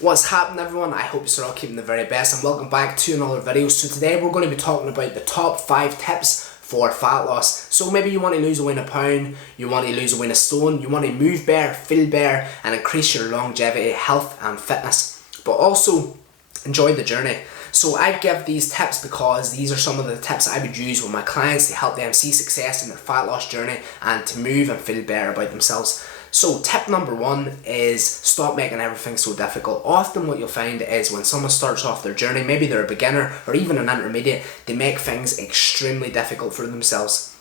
What's happening, everyone? I hope you're all keeping the very best and welcome back to another video. So today we're going to be talking about the top 5 tips for fat loss. So maybe you want to lose a win a pound, you want to lose a win a stone, you want to move better, feel better and increase your longevity, health and fitness, but also enjoy the journey. So I give these tips because these are some of the tips I would use with my clients to help them see success in their fat loss journey and to move and feel better about themselves. So tip number 1 is stop making everything so difficult. Often what you'll find is when someone starts off their journey, maybe they're a beginner or even an intermediate, they make things extremely difficult for themselves.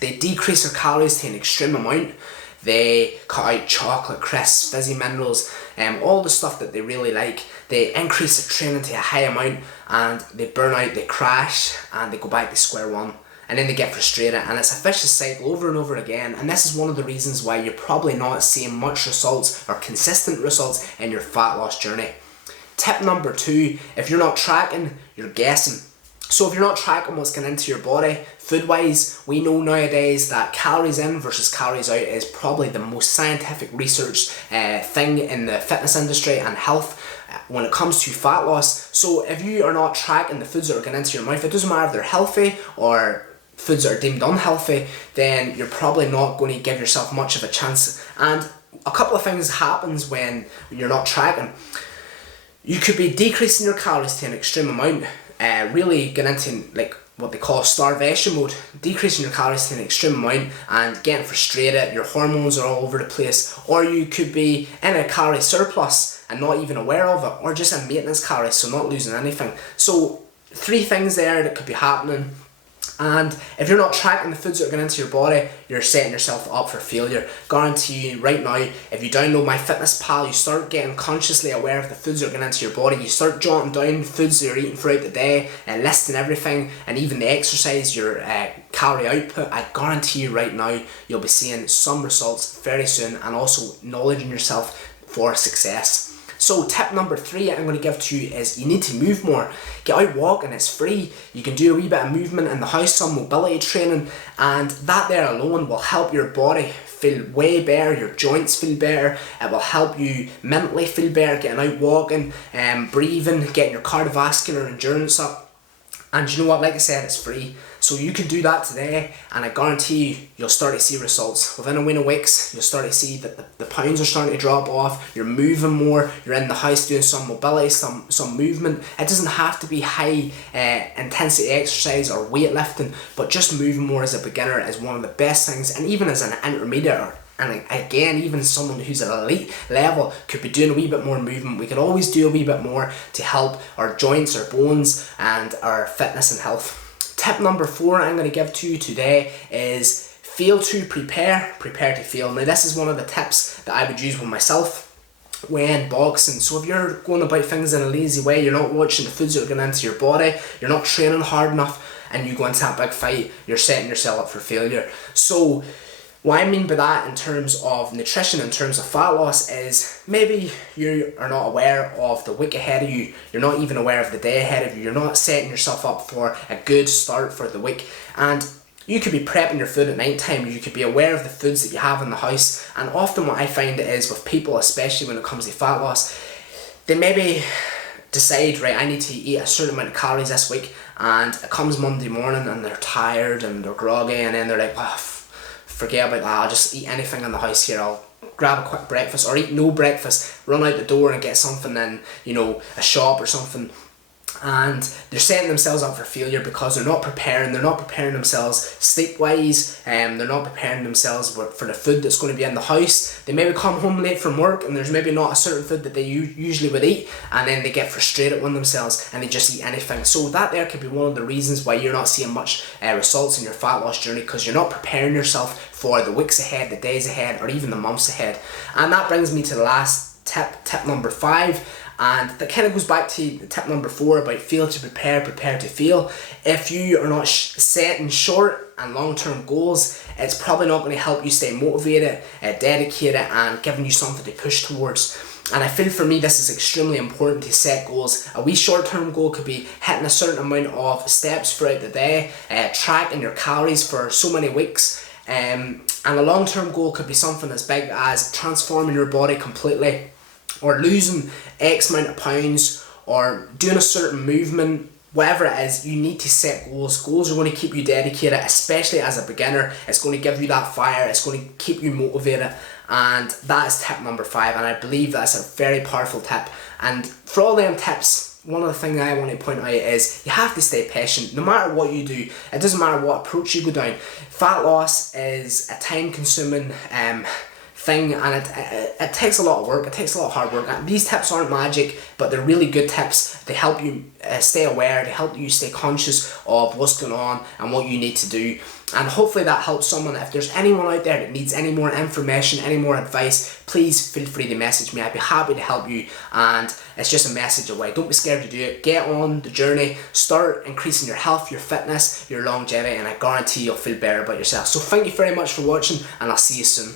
They decrease their calories to an extreme amount. They cut out chocolate, crisps, fizzy minerals, all the stuff that they really like. They increase their training to a high amount and they burn out, they crash and they go back to square one. And then they get frustrated and it's a vicious cycle over and over again, and this is one of the reasons why you're probably not seeing much results or consistent results in your fat loss journey. Tip number 2, if you're not tracking, you're guessing. So if you're not tracking what's going into your body, food wise, we know nowadays that calories in versus calories out is probably the most scientific researched thing in the fitness industry and health when it comes to fat loss. So if you are not tracking the foods that are going into your mouth, it doesn't matter if they're healthy or foods that are deemed unhealthy, then you're probably not going to give yourself much of a chance. And a couple of things happens when you're not tracking. You could be decreasing your calories to an extreme amount, really getting into like what they call starvation mode, decreasing your calories to an extreme amount and getting frustrated, your hormones are all over the place, or you could be in a calorie surplus and not even aware of it, or just in maintenance calories, so not losing anything. So 3 things there that could be happening. And if you're not tracking the foods that are going into your body, you're setting yourself up for failure. Guarantee you right now, if you download MyFitnessPal, you start getting consciously aware of the foods that are going into your body. You start jotting down the foods that you're eating throughout the day and listing everything and even the exercise, your calorie output. I guarantee you right now, you'll be seeing some results very soon and also knowledge in yourself for success. So tip number 3 I'm going to give to you is you need to move more. Get out walking, it's free. You can do a wee bit of movement in the house, some mobility training, and that there alone will help your body feel way better, your joints feel better, it will help you mentally feel better, getting out walking, breathing, getting your cardiovascular endurance up. And you know what, like I said, it's free. So you can do that today and I guarantee you, you'll start to see results. Within a week of weeks, you'll start to see that the pounds are starting to drop off, you're moving more, you're in the house doing some mobility, some movement. It doesn't have to be high intensity exercise or weightlifting, but just moving more as a beginner is one of the best things, and even as an intermediate, and again, even someone who's at elite level could be doing a wee bit more movement. We could always do a wee bit more to help our joints, our bones, and our fitness and health. Tip number 4 I'm going to give to you today is fail to prepare, prepare to fail. Now this is one of the tips that I would use with myself when boxing. So if you're going about things in a lazy way, you're not watching the foods that are going into your body, you're not training hard enough, and you go into that big fight, you're setting yourself up for failure. So what I mean by that in terms of nutrition, in terms of fat loss, is maybe you are not aware of the week ahead of you, you're not even aware of the day ahead of you, you're not setting yourself up for a good start for the week, and you could be prepping your food at night time, you could be aware of the foods that you have in the house. And often what I find is with people, especially when it comes to fat loss, they maybe decide, right, I need to eat a certain amount of calories this week, and it comes Monday morning and they're tired and they're groggy, and then they're like, oh, forget about that, I'll just eat anything in the house here, I'll grab a quick breakfast or eat no breakfast, run out the door and get something in, you know, a shop or something. And they're setting themselves up for failure because they're not preparing themselves sleep wise, they're not preparing themselves for the food that's going to be in the house. They maybe come home late from work and there's maybe not a certain food that they usually would eat, and then they get frustrated with themselves and they just eat anything. So that there could be one of the reasons why you're not seeing much results in your fat loss journey, because you're not preparing yourself for the weeks ahead, the days ahead, or even the months ahead. And that brings me to the last tip number 5. And that kind of goes back to tip number 4 about fail to prepare, prepare to fail. If you are not setting short and long-term goals, it's probably not going to help you stay motivated, dedicated, and giving you something to push towards. And I feel for me this is extremely important to set goals. A wee short-term goal could be hitting a certain amount of steps throughout the day, tracking your calories for so many weeks, and a long-term goal could be something as big as transforming your body completely, or losing X amount of pounds, or doing a certain movement, whatever it is, you need to set goals. Goals are going to keep you dedicated, especially as a beginner. It's going to give you that fire, it's going to keep you motivated, and that is tip number 5, and I believe that's a very powerful tip. And for all them tips, one of the things I want to point out is you have to stay patient. No matter what you do, it doesn't matter what approach you go down. Fat loss is a time consuming thing, and it takes a lot of work, it takes a lot of hard work. And these tips aren't magic, but they're really good tips. They help you stay aware, they help you stay conscious of what's going on and what you need to do. And hopefully that helps someone. If there's anyone out there that needs any more information, any more advice, please feel free to message me. I'd be happy to help you, and it's just a message away. Don't be scared to do it. Get on the journey, start increasing your health, your fitness, your longevity, and I guarantee you'll feel better about yourself. So thank you very much for watching, and I'll see you soon.